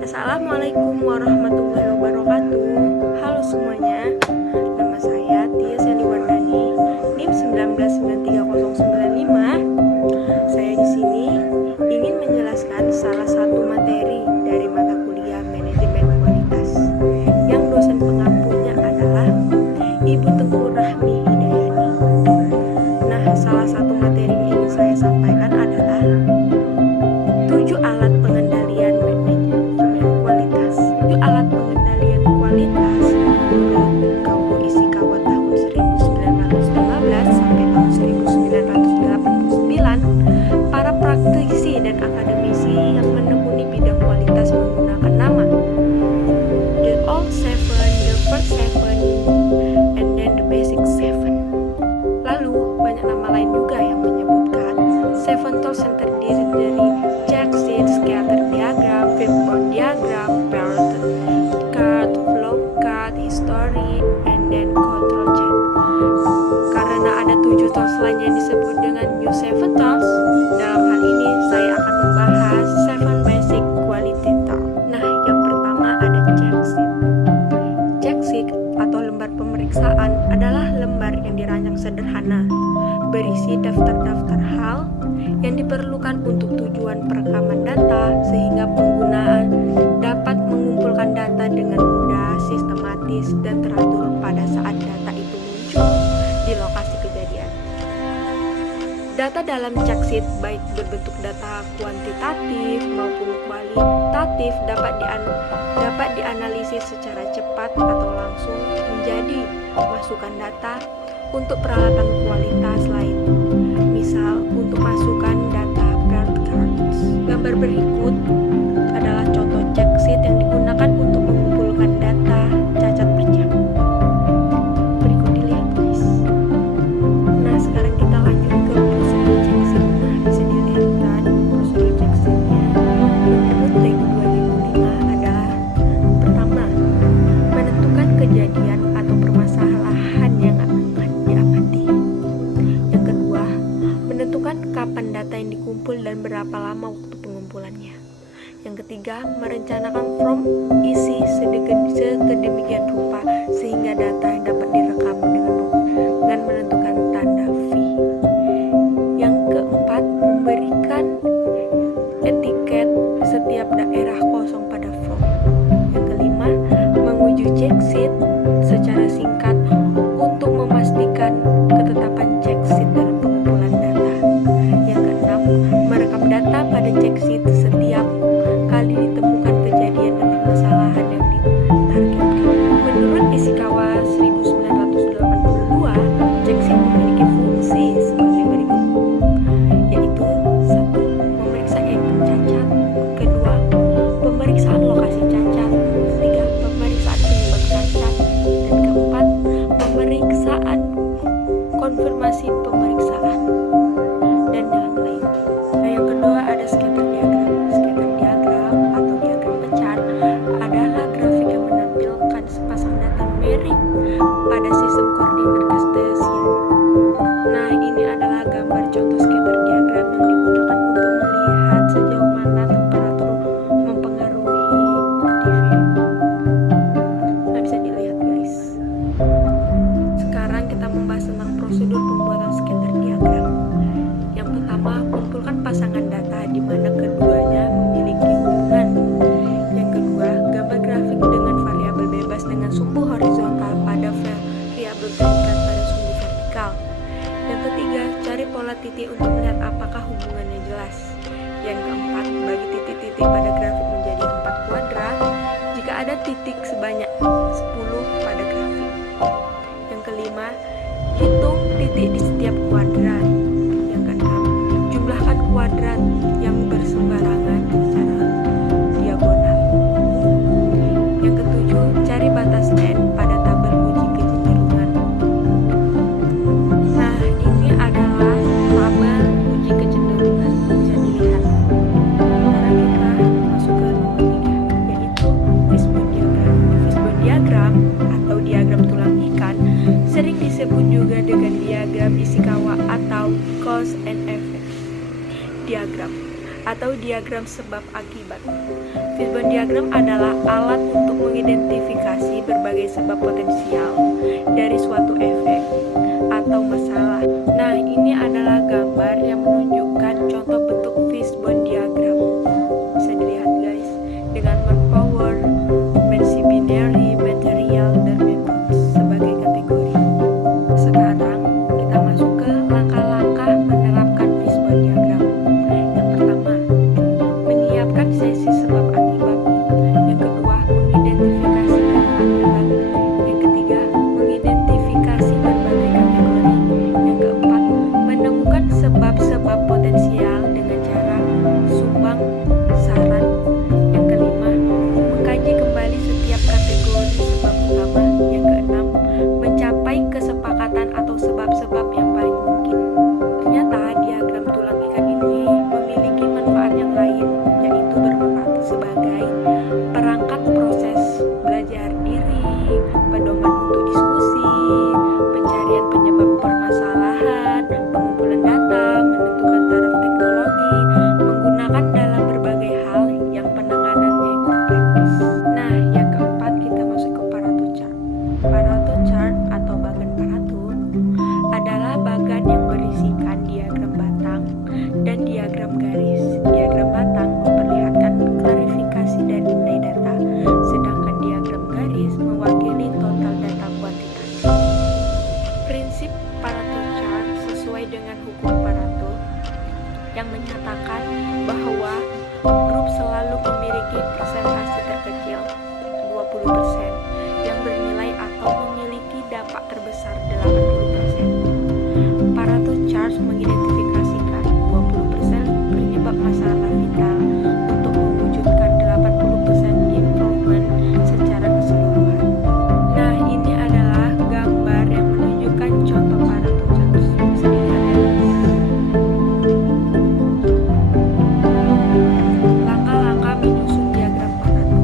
Assalamualaikum warahmatullahi wabarakatuh. Halo semuanya, nama saya Tia Seli Wardani, NIM 1993095. Saya di sini ingin menjelaskan salah satu materi dari mata kuliah manajemen kualitas yang dosen pengampunya adalah Ibu Tengku Rahmi Hidayani. Nah, salah satu materi yang ingin saya sampaikan adalah 7 alat pengendalian kualitas menurut KUU Ishikawa tahun 1915 sampai tahun 1989. Para praktisi dan akademisi yang menekuni bidang kualitas menggunakan nama The Old Seven, The First Seven, and then the Basic Seven. Lalu banyak nama lain juga yang menyebutkan Seven Tools yang terdiri dari check sheet, scatter diagram, fishbone diagram, parallel chart, flow chart, history, and then control chart. Karena ada 7 tools lain yang disebut dengan New Seven Tools, dalam hal ini saya akan membahas 7 basic quality tools. Nah, yang pertama ada check sheet. Check sheet atau lembar pemeriksaan adalah lembar yang dirancang sederhana, berisi daftar-daftar hal yang diperlukan untuk tujuan perekaman data sehingga penggunaan dapat mengumpulkan data dengan mudah, sistematis, dan teratur pada saat data itu muncul di lokasi kejadian. Data dalam check sheet baik berbentuk data kuantitatif maupun kualitatif dapat dianalisis secara cepat atau langsung menjadi masukan data untuk peralatan kualitas lain. Misal, untuk masukan data birth cards. Gambar berikut adalah contoh check sheet yang digunakan untuk mengumpulkan data cacat per jam. Berikut dilihat, guys. Nah, sekarang kita lanjut ke prosedur check sheet. Nah, bisa dilihat kan prosedur check sheetnya. Menurut TEG 2005 adalah pertama, menentukan kejadian atau permasalahan yang akan diamati. Yang kedua, menentukan kapan data yang dikumpul dan berapa lama waktu pengumpulannya. Yang ketiga, merencanakan form isi sedemikian rupa sehingga data dapat direkam dengan menentukan tanda V. Yang keempat, memberikan etiket setiap daerah kosong pada form. Yang kelima, menguji check sheet secara singkat untuk memastikan ketetapan check sheet dalam pengumpulan data. Yang keenam, merekam data pada check sheet setiap kali ditemukan kejadian dan permasalahan yang ditargetkan. Menurut Ishikawa 1982, check sheet memiliki fungsi sebagai berikut, yaitu 1. Memeriksa item cacat. 2. Pemeriksaan lokasi cacat. 3. Pemeriksaan penyebab cacat. Dan keempat, pemeriksaan konfirmasi pemeriksaan dan yang lain. Nah, yang kedua ada scatter diagram. Scatter diagram atau diagram pecar adalah grafik yang menampilkan sepasang data numerik pada sistem koordinat Cartesian. Nah, ini adalah gambar contoh scatter diagram yang digunakan untuk melihat sejauh mana temperatur mempengaruhi TV. Nah, bisa dilihat, guys. Sekarang kita membahas tentang prosedur pembuatan scatter diagram. Yang pertama, kumpulkan pasangan data di mana keduanya memiliki hubungan. Yang kedua, gambar grafik dengan variabel bebas dengan sumbu horizontal pada variabel terikat pada sumbu vertikal. Yang ketiga, cari pola titik untuk melihat apakah hubungannya jelas. Yang keempat, bagi titik-titik pada grafik menjadi 4 kuadrat jika ada titik sebanyak 10 pada grafik. Yang kelima, hitung titik di setiap kuadrat. Yang keenam, jumlahkan kuadrat yang bersembarangan secara diagonal. Yang ketujuh, cari batas N pada tabel uji kecenderungan. Nah, ini adalah tabel uji kecenderungan, bisa dilihat. Sekarang kita masuk ke nomor 3, yaitu fishbone diagram. Fishbone diagram atau diagram tulang ikan sering disebut juga dengan diagram Ishikawa atau cause and effect diagram. atau diagram sebab akibat. Fishbone diagram adalah alat untuk mengidentifikasi berbagai sebab potensial dari suatu efek atau masalah. Nah, ini adalah gambar yang menunjukkan contoh bentuk fishbone diagram. Bisa dilihat guys, dengan word power, dimensi binary, material, dan methods sebagai kategori. Sekarang kita masuk ke langkah-langkah menerapkan fishbone diagram. Yang pertama, menyiapkan sesi sebab akibat. Yang kedua, mengidentifikasikan akibat. Yang ketiga, mengidentifikasi berbagai kategori. Yang keempat, menemukan sebab-sebab potensial dengan cara sumbang saran. Yang kelima, mengkaji kembali setiap kategori sebab utama. Yang keenam, mencapai kesepakatan atau sebab-sebab yang paling mungkin. Ternyata diagram tulang ikan ini memiliki manfaat yang lain, yaitu bermanfaat sebagai perangkat proses belajar diri, pedoman untuk diskusi, pencarian penyebab permasalahan, pengumpulan data, menentukan taraf teknologi, menggunakan dalam berbagai hal yang penanganannya kompleks. Nah, yang keempat kita masuk ke Pareto chart. Pareto chart atau bagan Pareto adalah bagan yang berisikan diagram batang dan diagram garis. Diagram batang memperlihatkan klarifikasi dari nilai data, sedangkan diagram garis mewakili total data kuantitatif. Prinsip Pareto chart sesuai dengan hukum Pareto yang menyatakan bahwa grup selalu memiliki persentase terkecil 20% yang bernilai atau memiliki dampak terbesar 80%. Pareto chart mengidentifikasikan 20% penyebab masalah vital untuk mewujudkan 80% improvement secara keseluruhan. Nah, ini adalah gambar yang menunjukkan contoh Pareto chart. Bisa dilihat ya, guys. Langkah-langkah menyusun diagram Pareto.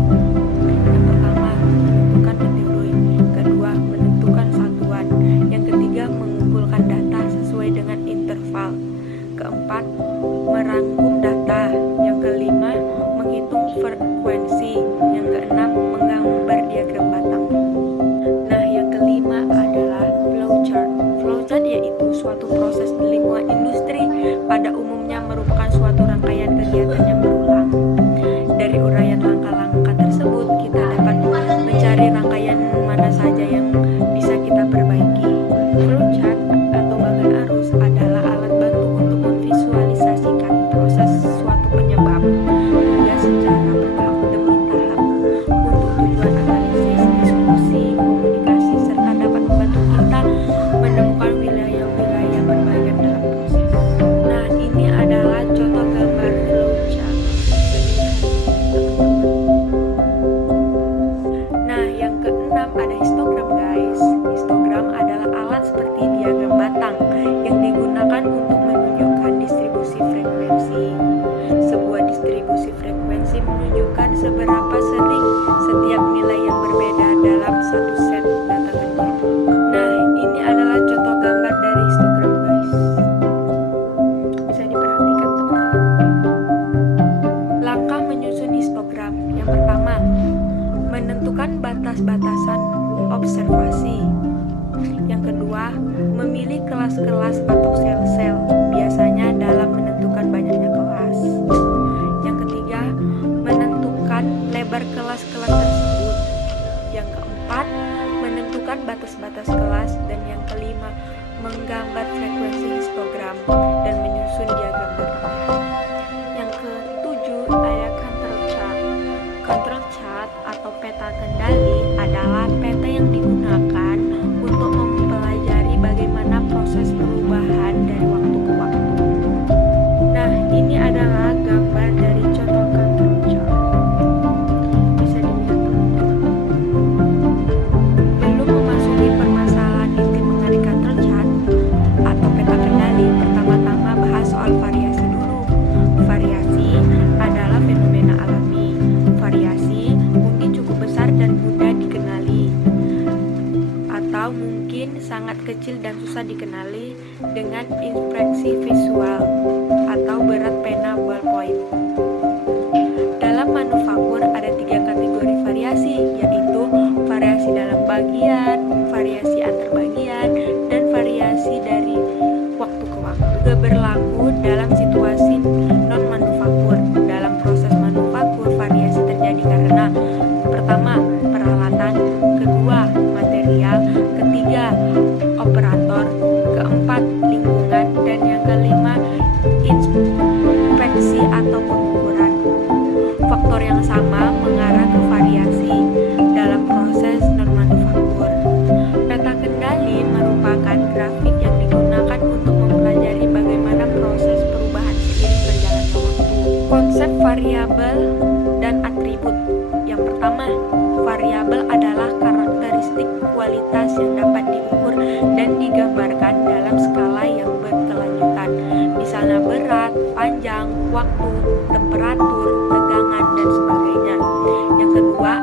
Yang pertama, menentukan metode. Kedua, menentukan satuan. Yang ketiga, mengumpulkan data sesuai dengan interval. Keempat, merangkum data. Yang kelima, menghitung frekuensi. Yang keenam, menggambar diagram batang. Nah, yang kelima adalah flowchart. Flowchart yaitu suatu proses di lingkungan industri, pada umumnya merupakan suatu rangkaian kegiatan yang berulang. Dari uraian langkah-langkah tersebut, kita dapat mencari rangkaian mana saja yang bisa kita perbaiki. Flowchart atau bagan arus adalah alat bantu untuk memvisualisasikan proses suatu penyebab hingga secara bertahap demi tahap untuk tujuan analisis, diskusi, komunikasi, serta dapat membantu kita menemukan wilayah-wilayah perbaikan dalam proses. Nah, ini adalah contoh gambar flowchart. Nah, yang keenam ada histogram guys. Histogram adalah alat seperti diagram batang yang digunakan untuk menunjukkan distribusi frekuensi. Sebuah distribusi frekuensi menunjukkan seberapa sering setiap nilai yang berbeda dalam satu set data terjadi. Nah, ini adalah contoh gambar dari histogram guys. Bisa diperhatikan teman-teman. Langkah menyusun histogram. Yang pertama, menentukan batas-batasan observasi. Yang kedua, memilih kelas-kelas atau sel-sel, biasanya dalam menentukan banyaknya kelas. Yang ketiga, menentukan lebar kelas-kelas tersebut. Yang keempat, menentukan batas-batas kelas. Dan yang kelima, menggambar frekuensi histogram dan menyusun diagram batangnya. Yang ketujuh ada control chart. Control chart atau peta kendali adalah peta yang digunakan untuk mempelajari bagaimana proses perubahan dari waktu ke waktu. Nah, ini adalah gambar dari contoh control chart. Bisa dilihat teman-teman. Belum memasuki permasalahan inti mengenai control chart atau peta kendali, pertama-tama bahas soal variasi dulu. Variasi adalah fenomena alami. Variasi mungkin cukup besar dan mudah dikenali, atau mungkin sangat kecil dan susah dikenali dengan inspeksi visual atau berat pena ballpoint.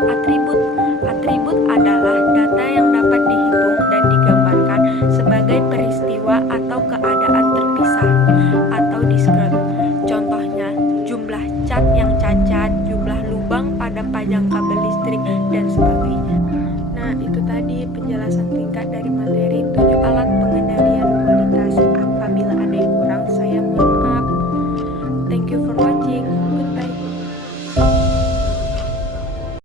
atribut. Atribut adalah data yang dapat dihitung dan digambarkan sebagai peristiwa atau keadaan terpisah atau discrete. Contohnya, jumlah cat yang cacat, jumlah lubang pada panjang kabel listrik, dan sebagainya. Nah, itu tadi penjelasan singkat dari materi 7 alat